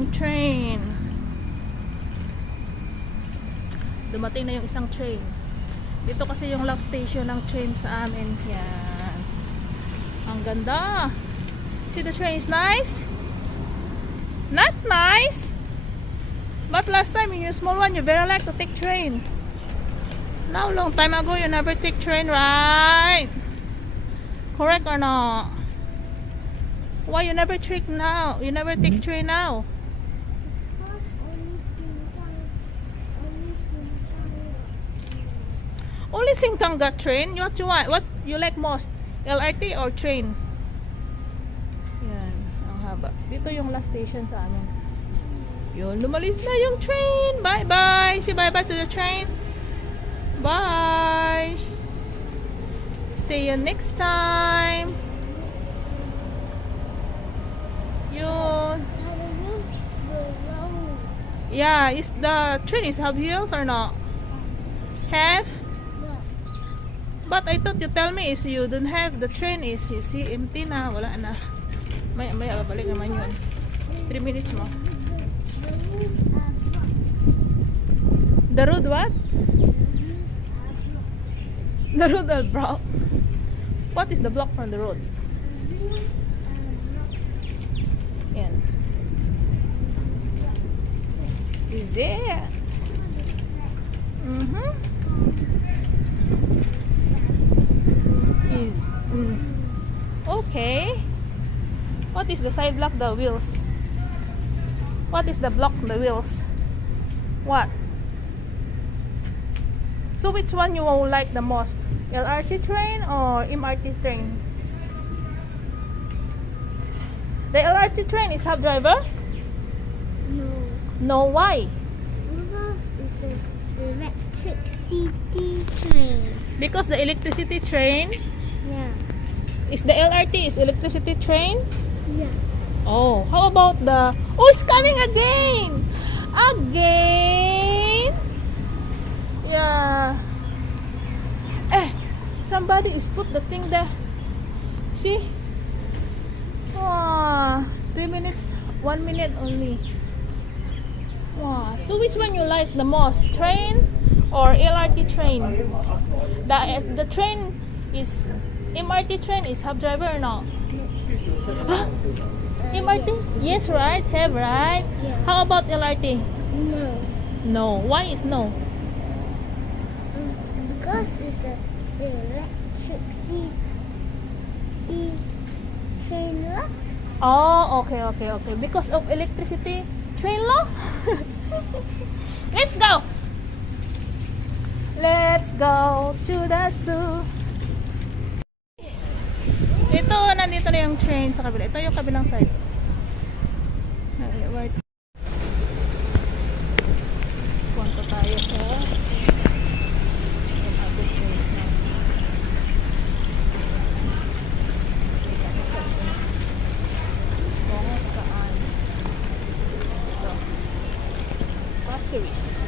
ng train. Dumating na yung isang train. Dito kasi yung last station ng train sa amin. Yan. Ang ganda. See, the train is nice? Not nice? But last time in your small one, you very like to take train. Now, long time ago, you never take train, right? Correct or not? Why you never take now? You never take train now? Only Singkang got train. What you want? What you like most? LRT or train? Yan, ang haba. Dito yung last station sa amin. Yun, lumalis na yung train. Bye bye. Say bye bye to the train. Bye. See you next time. Yun. Yeah, is the train is have wheels or not? Have? But I thought you tell me is you don't have the train is you see empty na, wala na. May babalik naman yun. 3 minutes mo. The road what? The road are blocked. What is the block from the road? Yan. Is it? Okay. What is the side block? The wheels. What is the block? The wheels. What? So which one you will like the most? LRT train or MRT train? The LRT train is have driver? No. No, why? Because it's an electricity train. Because the electricity train Yeah. is the LRT is electricity train? Yeah. Oh, how about the... Oh, it's coming again! Again! Yeah. Somebody is put the thing there. See? Wow. 3 minutes, 1 minute only. Wow. So which one you like the most? Train or LRT train? The train is... MRT train is have driver or not? Huh? MRT? Yes, right? Have, right? Yeah. How about LRT? No. No. Why is no? Because it's an electricity train law. Oh, okay. Because of electricity train law? Let's go! Let's go to the zoo. Ito, nandito na yung train sa kabila. Ito yung kabilang side. Right. Punta tayo sa other train na. Kung saan. Ito. PASIR RIS.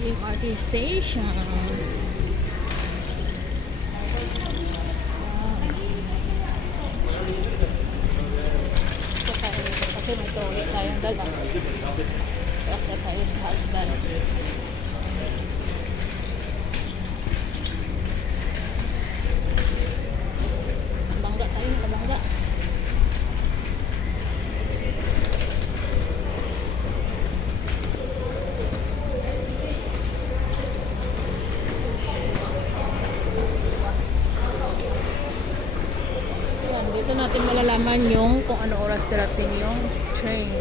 MRT station. Kasi may toilet tayong dala. So, akit tayo sa hagdan. Nabangga tayo, nabangga. Dito natin malalaman yung kung ano oras darating yung train.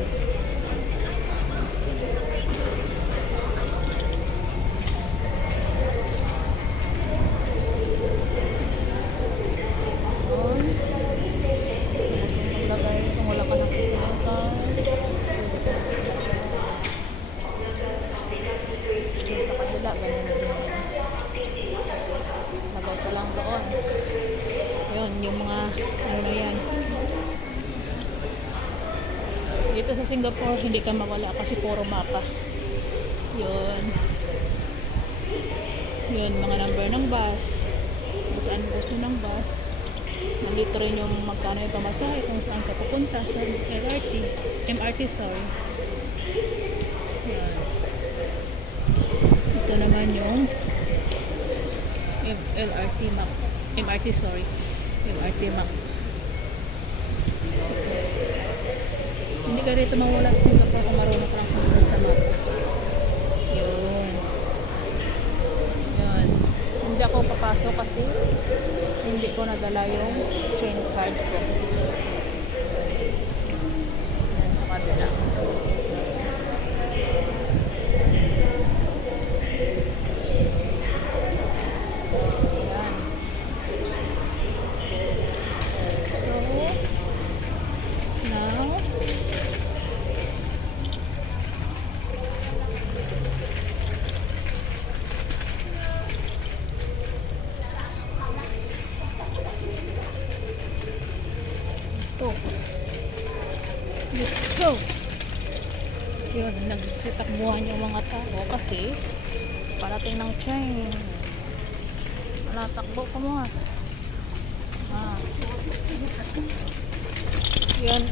Kung wala ka ng sisiling car, pwede ka sa kabila, ganun din. Nagaw ka lang doon. Yun, yung mga ano na yan. Dito sa Singapore, hindi ka mawala kasi puro mapa. Yun. Yun, mga number ng bus. Kung saan gusto ng bus. Nandito rin yung magkano yung pamasahe kung saan ka pupunta sa MRT, sorry. Yan. Ito naman yung LRT map. MRT, sorry. MRT map. Hindi ka rito mawala sa Singapore kung marunong ka lang sumunod sa map. Yun. Yun. Hindi ako papasok kasi hindi ko nadala yung train card ko. Yan sa kabila. Yan. So, now, let's go. Yun, nagsitakbuhan yung mga tao kasi parating ng train. Wala, takbo ka mo. Yun,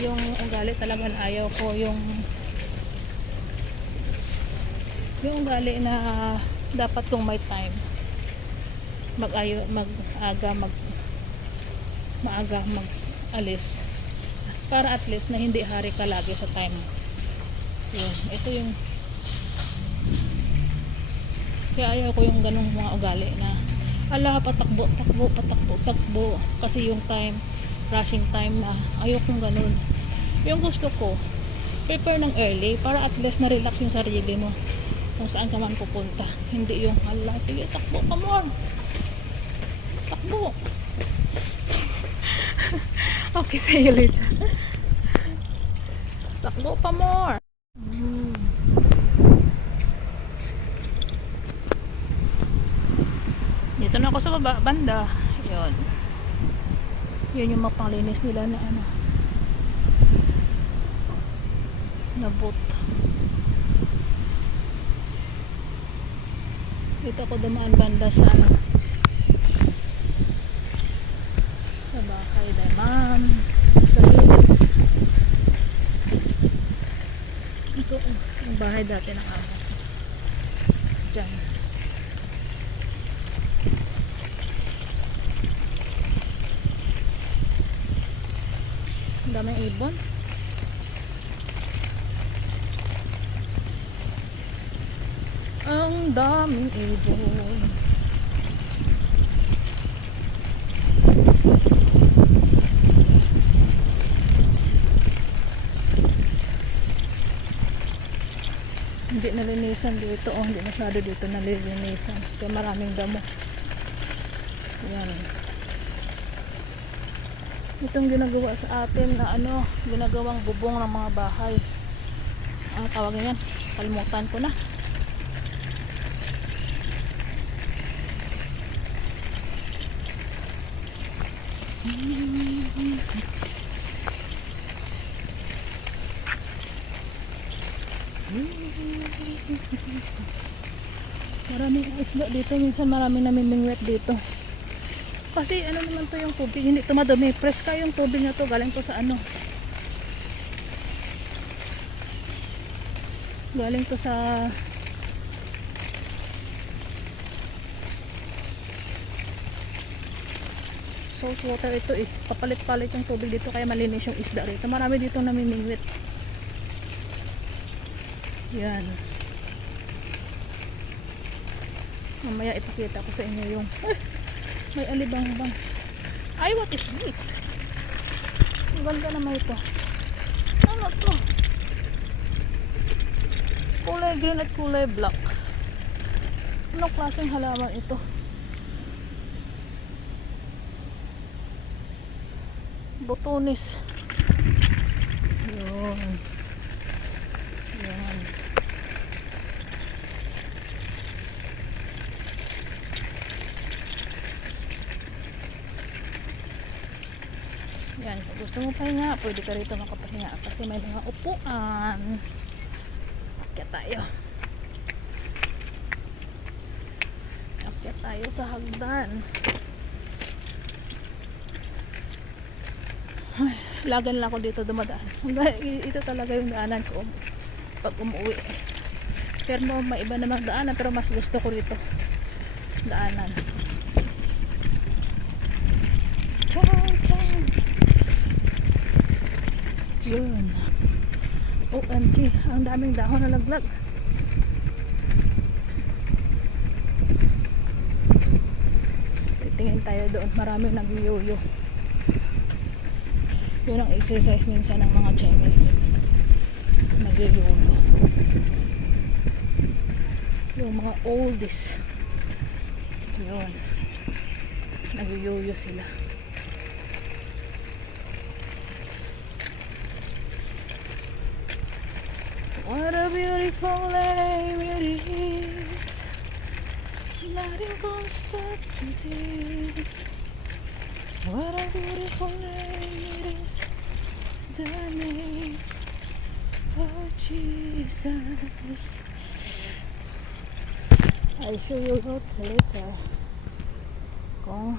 yung ugali talaga na ayaw ko, yung ugali na dapat kung may time maaga mag-alis para at least na hindi hari ka lagi sa time. Yun, ito yung kaya ayaw ko yung ganung mga ugali na ala patakbo kasi yung time, rushing time na ayaw kong ganun. Yung gusto ko prepare ng early para at least na relax yung sarili mo kung saan ka man pupunta, hindi yung ala sige takbo ka more, takbo. Okay, see you later. Takbo pa more. Dito na ako sa banda. Yun yung mapanglinis nila na ano, na boot. Dito ako dumaan banda sa ano, sa bahay Daiman, sa gilid. Ito yung bahay dati ng amo ko. Diyan. Ang daming ibon. Ang daming ibon. Hindi nalinisan dito. Oh, hindi masyado dito nalilinisan. Kaya maraming damo. Yan. Itong ginagawa sa atin na ano, ginagawang bubong ng mga bahay. Ang tawag yan? Kalimutan ko na. Maraming isda dito, minsan maraming namimingwet dito kasi ano naman to yung tubig, hindi to madumi, preska yung tubig na to, galing to sa ano, galing to sa salt water ito eh, papalit-palit yung tubig dito kaya malinis yung isda rito, marami dito namimingwit. Yan, mamaya ipakita ko sa inyo yung may alibang-bang. Ay, what is this? Ang ganda naman ito. Ano to? Kulay green at kulay black. Anong klaseng halaman ito? Botonis. Yun. Yan. Yan, kung gusto mo pahinga, pwede ka rito makapahinga kasi may mga upuan. Akyat tayo. Akyat tayo sa hagdan. Ay, lagan lang ako dito dumadaan. Ito talaga yung daanan ko pag umuwi. Pero may iba namang daanan, pero mas gusto ko rito daanan. Chong chong. Yun. OMG, ang daming dahon na laglag. Titingin tayo doon, maraming nag-yoyo. Yun ang exercise minsan ng mga Chinese dito. Nag-yoyo. Yung mga oldies. Yun. Nag-yoyo sila. What a beautiful day it is. Nothing can stop to this. What a beautiful day it is. The name of Jesus. I'll show you out later. Go.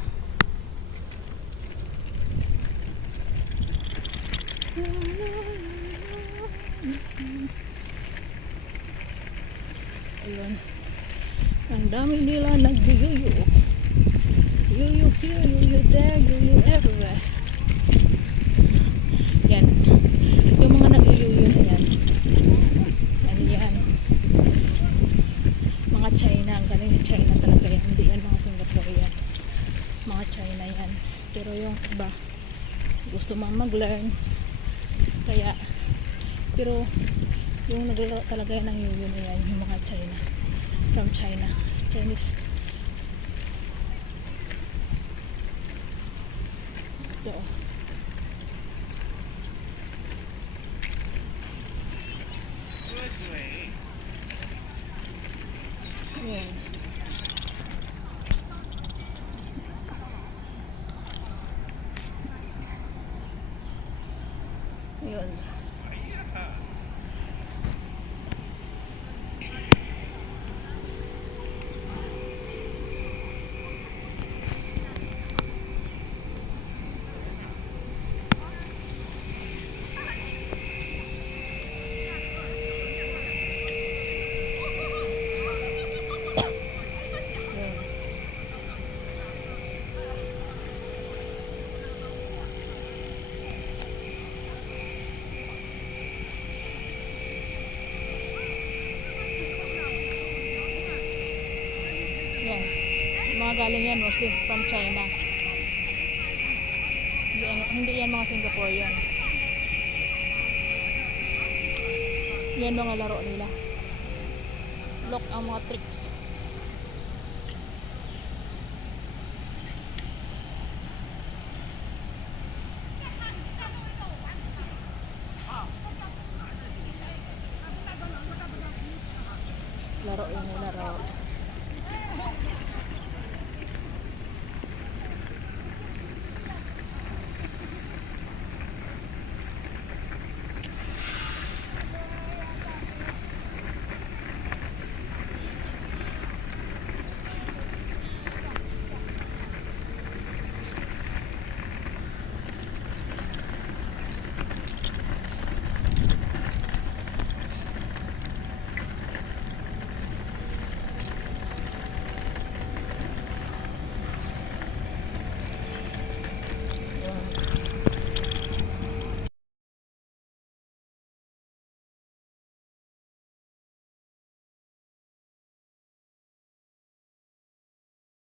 Ayun. Ang dami nila nag-yuyu. Yuyu here, yuyu there, yuyu everywhere. Yan. Yung mga nag-yuyu na yan. Ano yan? Mga China. Ang galing ni China talaga yan. Hindi yan mga Singaporean. Mga China yan. Pero yung iba, gusto mag-learn. Kaya, pero yung naglaro talaga yan ng yuyu na yan, yung mga China. From China. Chinese. Ito. Yan. Yun. Yan. Mga galing yan mostly from China. Hindi yan mga Singaporean. Yan mga laro nila. Look ang mga tricks.